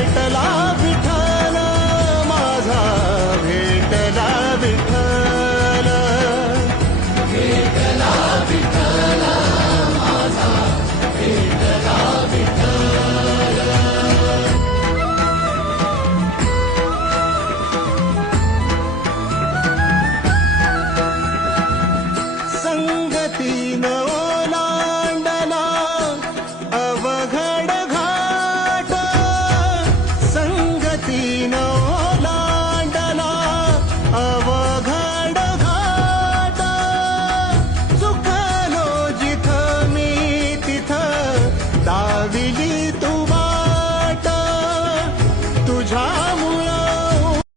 भेटला विठ्ठल माझा भेटला विठ्ठल भेटला विठ्ठल माझा भेटला विठ्ठल संगतीन ओलांडला अवघड घाट संगतीन ओलांडला अवघड घाट चुकलो जिथं मी तिथं दाविली तू वाट तुझ्या